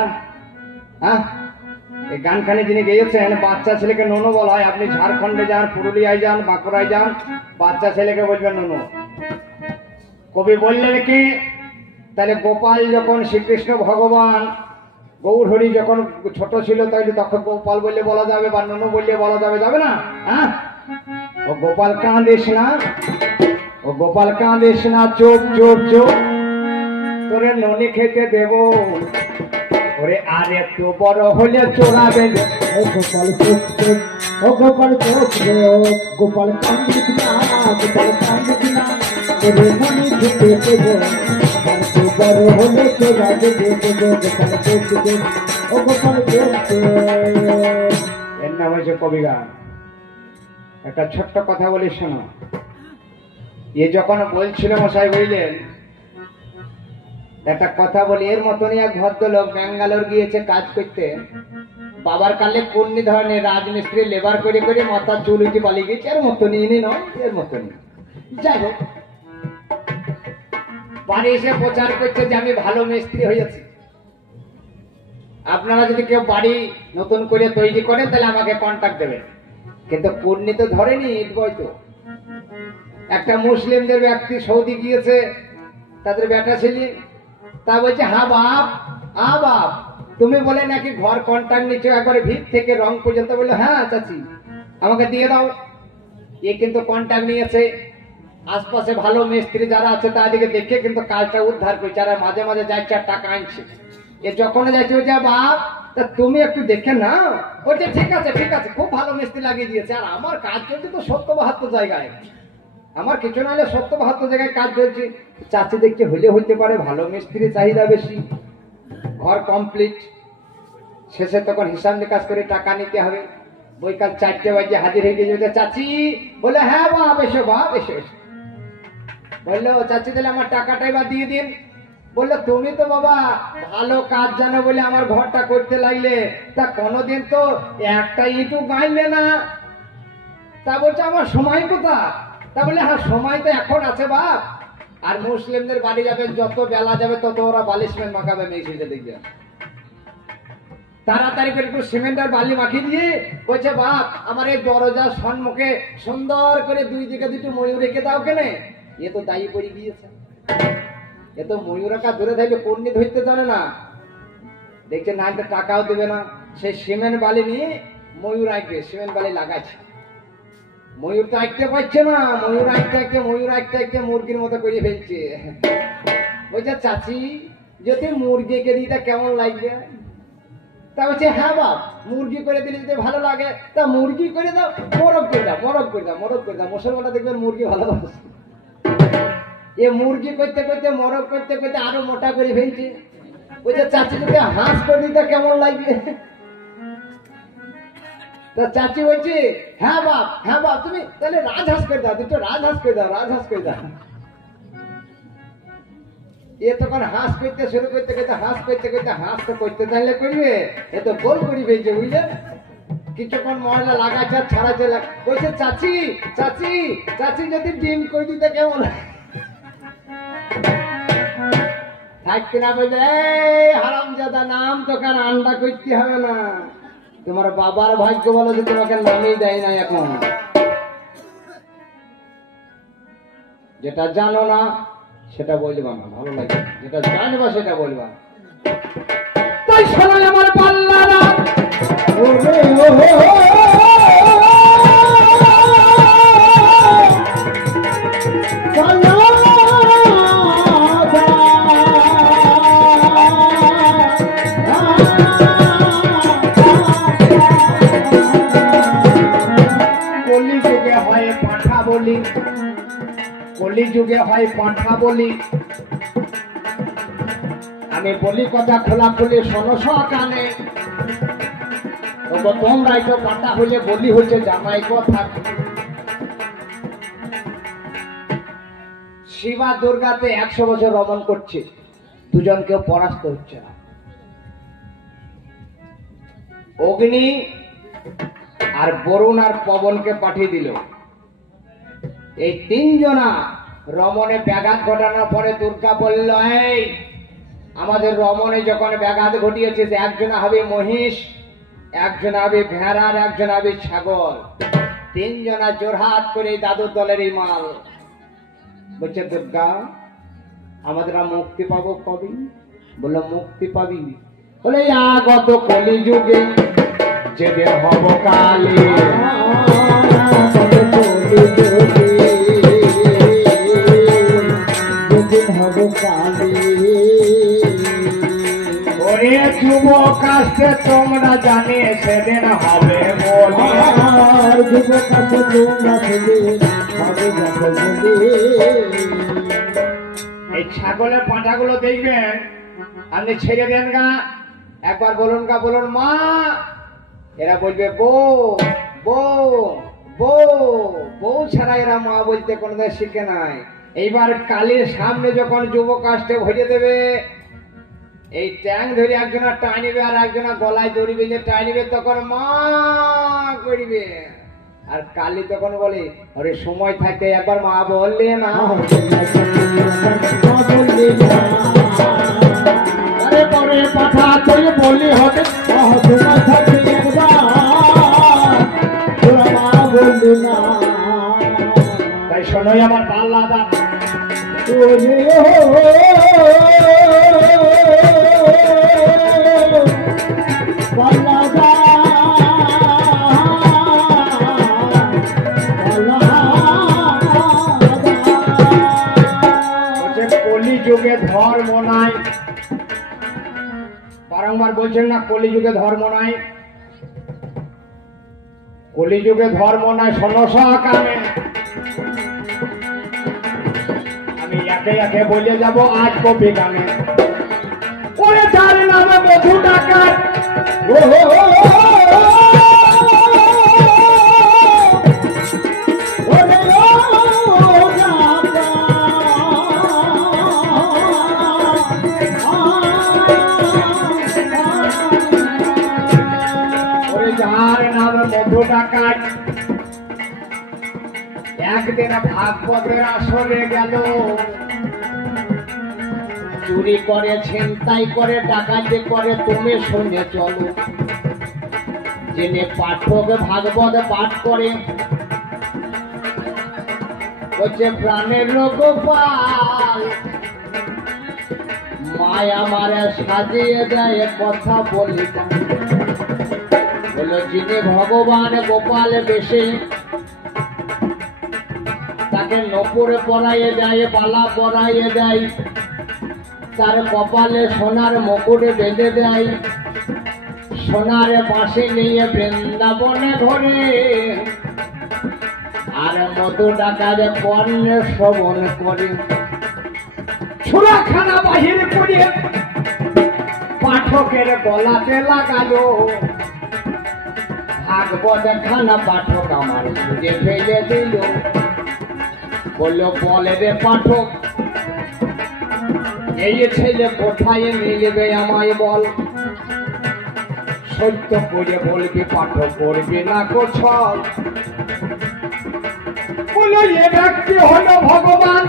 হ্যাঁ, এই গানখানে যিনি গেয়েছেন, বাচ্চা ছেলেকে ননু বলা হয়। আপনি ঝাড়খণ্ডে যান, পুরুলিয়ায় যান, বাঁকুড়ায় যান, বাচ্চা ছেলেকে বলবেন ননু। কবি বললেন কি, তাহলে গোপাল যখন শ্রীকৃষ্ণ ভগবান গৌর হরি যখন ছোট ছিল, তাইলে তখন গোপাল বললে বলা যাবে বা ননু বললে বলা যাবে? যাবে না? হ্যাঁ, ও গোপাল কাঁদিস না, ও গোপাল কাঁদিস না, চোপ চোপ চোপ, তোরে ননি খেতে দেব, ওরে আর একটু বড় হলে চোরাবে। ও গোপাল চোখ চোখ, ও গোপাল চোখ চোখ, গোপাল কান্দিস না, গোপাল কান্দিস না, তোরে মনে খেতে দেব, আর তো বড় হলে চোরা দেবে দেব। গোপাল চোখ চোখ, ও গোপাল চোখ চোখ। এর নাম হয়েছে কবি গান। একটা ছোট্ট কথা বলি শোনো। এ যখন বলছিল মশাই, বুঝলেন, একটা কথা বলি, এর মতনই এক ভদ্রলোক ব্যাঙ্গালোর গিয়েছে কাজ করতে। বাবার কালে কোন্নি ধরনের রাজমিস্ত্রি লেবার করে করে মাথার চুল উঠে পালিয়ে গেছে। এর মতনই, ইনি নয়, এর মতনই। যাই হোক, বাড়ি এসে প্রচার করছে যে আমি ভালো মিস্ত্রি হয়েছি। আপনারা যদি কেউ বাড়ি নতুন করে তৈরি করেন তাহলে আমাকে কন্ট্যাক্ট দেবেন। কিন্তু কোন্নি তো ধরেনি, ইট বয় তো। একটা মুসলিমদের ব্যক্তি সৌদি গিয়েছে, তাদের বেটা ছেলে, তা বলছে, হ্যাঁ বাপ, হ্যাঁ বাপ, তুমি বলে নাকি ঘর কন্ট্রাক্ট নিচ্ছ একবারে ভিত থেকে রং পর্যন্ত? বললো, হ্যাঁ চাচি, আমাকে দিয়ে দাও। এ কিন্তু কন্ট্রাক্ট নিয়েছে, আশপাশে ভালো মিস্ত্রি যারা আছে তাদেরকে দেখে কিন্তু কাজটা উদ্ধার করছে, আর মাঝে মাঝে যাচ্ছে আর টাকা আনছে। এ যখন যাচ্ছে, ওই যে বাপ, তা তুমি একটু দেখে নাও। বলছে, ঠিক আছে ঠিক আছে, খুব ভালো মিস্ত্রি লাগিয়ে দিয়েছে, আর আমার কাজ চলছে তো 70-72 জায়গায়, আমার কিছু না হলে 70-72 জায়গায় কাজ চলছে। চাচি দেখছে হলে হইতে পারে, ভালো মিস্ত্রি চাহিদা বেশি, ঘর কমপ্লিট। শেষে তখন হিসাব নিকাশ করে টাকা নিতে হবে। বৈকাল 4টে বাজে হাজির হয়ে গিয়েছে। চাচি বলে, হ্যাঁ বাপ, এসো বাপ, এসো এসো। বললো, চাচি তাহলে আমার টাকাটা এবার দিয়ে দিন। বললো, তুমি তো বাবা ভালো কাজ জানো বলে আমার ঘরটা করতে লাগলে, তা কোনোদিন তো একটা ইটু গাইলে না। তা বলছে, আমার সময় কোথায়? তা বলে, হ্যাঁ সময় তো এখন আছে বাপ, আর মুসলিমদের বাড়ি যাবেন, যত বেলা যাবে তত ওরা বালিশমেন্ট মাখাবে, মেয়ে দেখবে। তাড়াতাড়ি করে একটু সিমেন্ট আর বালি মাখিয়ে দিয়ে বলছে, বাপ আমার এই দরজার সম্মুখে সুন্দর করে 2 দিকে 2টি ময়ূর রেখে দাও কেনে। এ তো দায়ী করে গিয়েছে, এ তো ময়ূরকা ধরে থাকবে, কন্যা ধরতে জানে না। দেখছে না, টাকাও দেবে না। সেই সিমেন্ট বালি নিয়ে ময়ূর আঁকবে, সিমেন্ট বালি লাগাচ্ছে। ময়ূর তো আঁকতে পারছে না, ময়ূর আঁকতে মুরগির মতো করে ফেলছে। বলছে, চাচি যদি মুরগিকে দিতে কেমন লাগবে? তা বলছে, হ্যাঁ বাপ, মুরগি করে দিলে যদি ভালো লাগে তা মুরগি করে দাও, মোরগ করে দাও, মোরগ করে দাও, মোরগ করে দাও। মুসলমানরা দেখবেন মুরগি ভালোবাসে। এ মুরগি করতে করতে, মোরগ করতে করতে আরো মোটা করে ফেলছে। বলছে, চাচি যদি হাঁস করে দিতে কেমন লাগবে? তা চাচি বলছে, হ্যাঁ বাপ, হ্যাঁ বাপ, তুমি তাহলে রাজহাঁস করে দাও, 2টো রাজহাঁস করে দাও, রাজহাঁস করে দাও। এ তখন হাঁস করতে শুরু করতে করতে, হাঁস করতে করতে, হাঁস তো করতে চাইলে করবে, এ তো গোল করি ফেলছে, বুঝলে। কিছুক্ষণ ময়লা লাগাচ্ছে আর ছাড়াচ্ছে। বলছে, চাচি চাচি চাচি যদি ডিম করে দিতে কেমন থাকতে না? বলছে, এই হারামজাদা, নাম তোকে আর আন্ডা করতে হবে না, তোমার বাবার ভাগ্য বলো যে তোমাকে নামই দেয় না এখন। যেটা জানো না সেটা বলবা না, ভালো লাগে। যেটা জানবা সেটা বলবা। তাই শোনো আমার পাল্লারা, কলিযুগে হয় পাঁঠা বলি, কলিযুগে হয় পাঁঠা বলি। আমি বলি কথা খোলা খুলি, শোনো কানে। তোমরাই তো পাটা হইলে বলি হচ্ছে জামাই কথা। শিবা দুর্গাতে 100 বছর রমণ করছে, দুজনকেও পরাস্ত হচ্ছে না। অগ্নি আর বরুণ আর পবনকে পাঠিয়ে দিল। এই তিনজনা রমণে ব্যাঘাত ঘটানোর পরে দুর্গা বলল, এই আমাদের রমণে যখন ব্যাঘাত ঘটিয়েছে, একজনা হবে মহিষ, একজনা হবে ভেড়া, আর একজনা হবে ছাগল। তিনজনা জোরহাট করে দাদুর দলের এই মাল। বলছে দুর্গা, আমাদের মুক্তি পাবো কবে? বললো মুক্তি পাবি বলে আগত কলি যুগে যেদিন হব কালী। ওরে যুবক আসতে তোমরা জানি সেদিন হবে বলে, যুবক আসতে তোমরা সেদিন হবে বলে। এই ছাগলের পাঁঠাগুলো দেখবেন, আপনি ছেড়ে দেন গা, একবার বলুন গা, বলুন মা, এরা বলবে বউ বউ বউ। বউ ছাড়া এরা মা বলতে কোনোদিন শিখে নাই। এইবার কালীর সামনে যখন যুবক আসতে ভরিয়ে দেবে, এই ট্যাং ধরে একজনা টানিবে আর একজনা গলায় দড়ি বেঁধে টানিবে, তখন মা করিবে। আর কালী তখন বলে, আরে সময় থাকে একবার মা বললে না, আরে পরে কথা তুই বললি হবে, সময় থাকে একবার তোরা মা বললি না। তাই শোনোই আমার পাল্লা দা। কলিযুগে ধর্ম নাই, বারংবার বলছেন না কলিযুগে ধর্ম নাই, কলিযুগে ধর্ম নাই। শোনো কানে, আমি একে একে বলে যাব আজ কবি গানে। ওরে যার নামে মধু ডাকাত, যার নামে মধু ডাকাত একদিন ভাগবতের আসরে গেল, চুরি করে, ছিনতাই করে, ডাকাতি করে, তুমি শুনে চলো। যিনি পাঠক ভাগবত পাঠ করে, হচ্ছে প্রাণের গোপাল, মায়া মারে সাজিয়ে দেয় কথা বলি। বলো যিনি ভগবান গোপাল বেশে, তাকে নপুরে পরাইয়ে দেয়, পালা পরাইয়ে দেয়, তার কপালে সোনার মুকুটে বেঁধে দেয়, সোনার পাশে নিয়ে বৃন্দাবনে ঘরে, আর মধু ডাকাত কর্ণে শ্রবণ করে। ছুরাখানা বাহির করে পাঠকের গলাতে লাগালো, ভাগবত খানা পাঠক আমার খুঁজে ফেলে দিল। বললো বলে রে পাঠক, এই ছেলে কোথায় মিলবে আমায় বল। সত্য করে বলবি পাঠক, করবি না কোছল। বললো এ ব্যক্তি হলো ভগবান,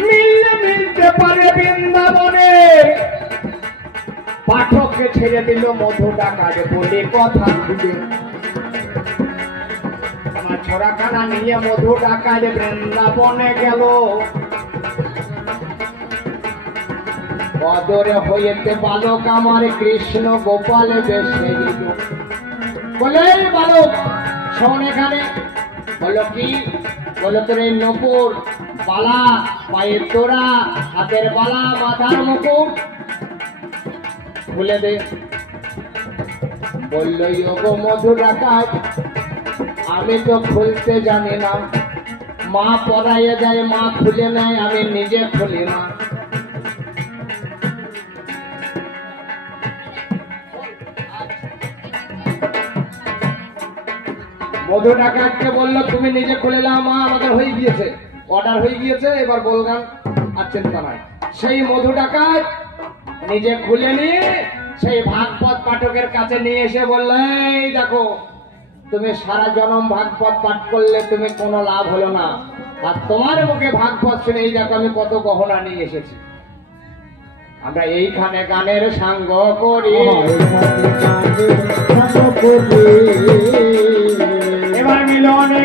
মিলতে পারে বৃন্দাবনে। পাঠককে ছেড়ে দিল মধু ডাকাত বলে কথা খুঁজে। আমার ছোড়াখানা নিয়ে মধু ডাকাত বৃন্দাবনে গেল। বদরে হইতে বালক আমার কৃষ্ণ গোপালে বেশে দিল। বলে বালক শোন এখানে। বলো কি? বলো তোর এই নপুর, বালা, পায়ের তোরা, হাতের বালা, মাথার মুকুট খুলে দে। বলল গো মধু ডাকাত, আমি তো খুলতে জানি না। মা পরাইয়ে দেয়, মা খুলে নেয়, আমি নিজে খুলি না। মধু ডাকাতকে বললো তুমি নিজে খুলে নাও মা, আমাদের হয়ে গিয়েছে, অর্ডার হয়ে গিয়েছে, এবার বলগান আর চিন্তা নাই। সেই মধু ডাকাত নিজে খুলে নিয়ে সেই ভাগবত পাঠকের কাছে নিয়ে এসে বললো, এই দেখো তুমি সারা জনম ভাগবত পাঠ করলে তুমি কোনো লাভ হলো না, আর তোমার মুখে ভাগবত শুনে এই দেখো আমি কত গহনা নিয়ে এসেছি। আমরা এইখানে গানের সাঙ্গ করি, এবার মিলনে